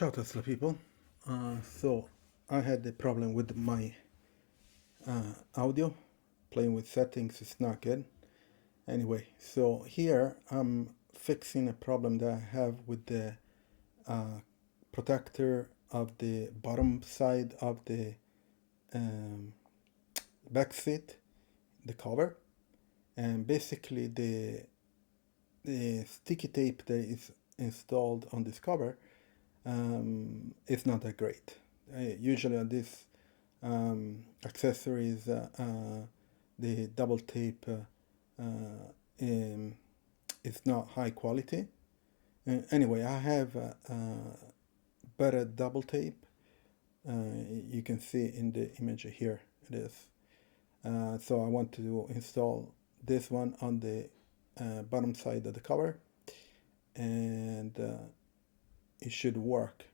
Ciao Tesla people. So I had a problem with my audio. Playing with settings is not good. Anyway, so here I'm fixing a problem that I have with the protector of the bottom side of the um, back seat, the cover, and basically the sticky tape that is installed on this cover is not that great. Usually on these accessories, the double tape is not high quality. Anyway, I have better double tape. You can see in the image here it is. So I want to install this one on the bottom side of the cover, and it should work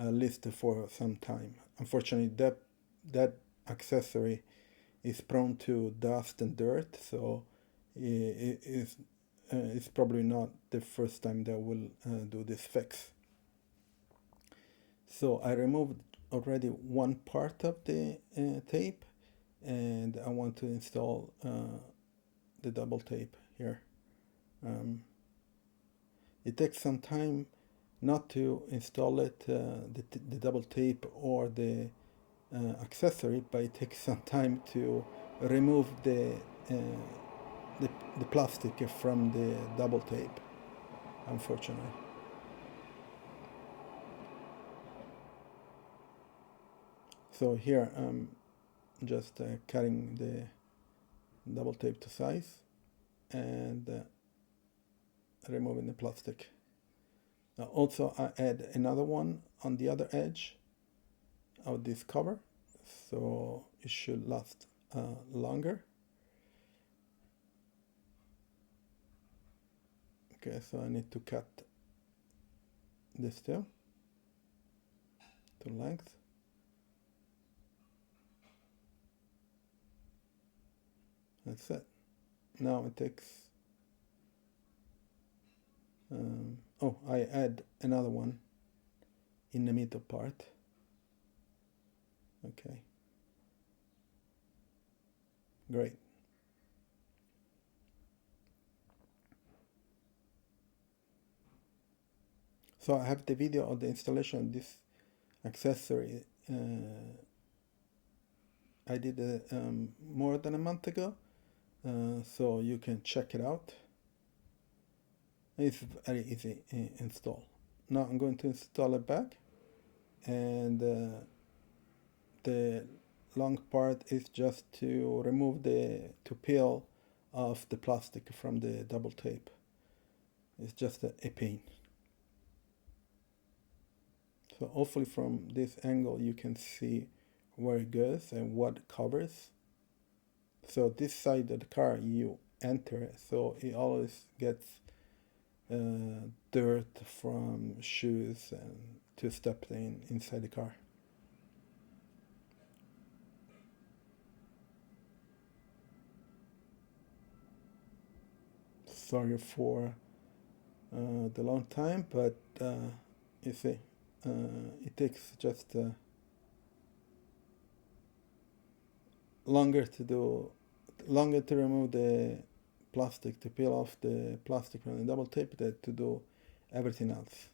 at least for some time. Unfortunately, that accessory is prone to dust and dirt, so it's probably not the first time that we'll do this fix. So I removed already one part of the tape, and I want to install the double tape here. It takes some time not to install it, the double tape or the accessory, but it takes some time to remove the plastic from the double tape, unfortunately. So here I'm just cutting the double tape to size and removing the plastic. Also, I add another one on the other edge of this cover, so it should last longer. Okay, so I need to cut this too to length. That's it. Now it takes oh, I add another one in the middle part. Okay, great. So I have the video of the installation of this accessory. I did it more than a month ago, so you can check it out. It's very easy install. Now I'm going to install it back, and the long part is just to remove to peel off the plastic from the double tape. It's just a pain. So hopefully from this angle you can see where it goes and what it covers. So this side of the car you enter, so it always gets dirt from shoes and to step inside the car. Sorry for the long time, but you see, it takes just longer to remove the plastic, to peel off the plastic from the double tape, than to do everything else,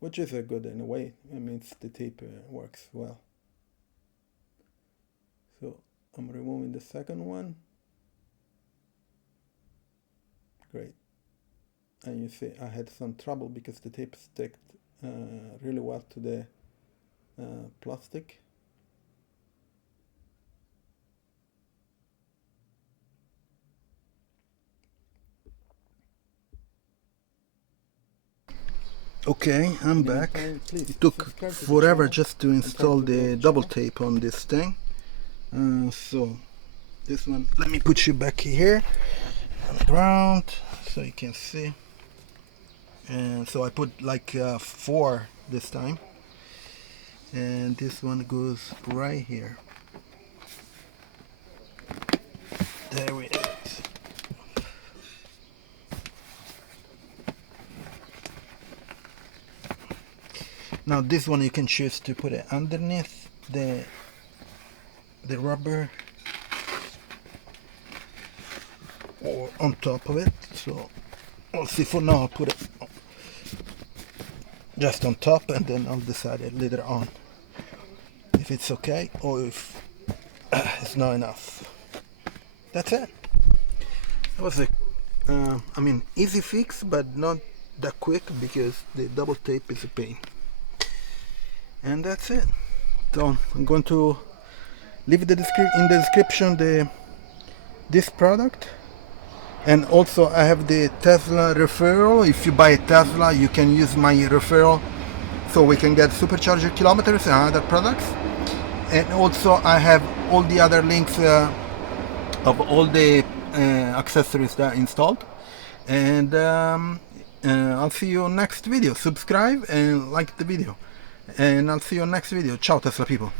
which is good in a way. It means the tape works well. So I'm removing the second one. Great. And you see I had some trouble because the tape stuck really well to the plastic. Okay, I'm back. It took forever just to install the double tape on this thing. So this one, let me put you back here on the ground so you can see. And so I put like 4 this time, and this one goes right here. There it is. Now this one you can choose to put it underneath the rubber or on top of it. So we'll see. For now I'll put it just on top, and then I'll decide it later on if it's okay or if it's not enough. That's it. That was a I mean, easy fix, but not that quick because the double tape is a pain. And that's it. So I'm going to leave in the description this product, and also I have the Tesla referral. If you buy a Tesla, you can use my referral, so we can get Supercharger kilometers and other products. And also I have all the other links of all the accessories that are installed. And I'll see you next video. Subscribe and like the video, and I'll see you next video. Ciao Tesla people.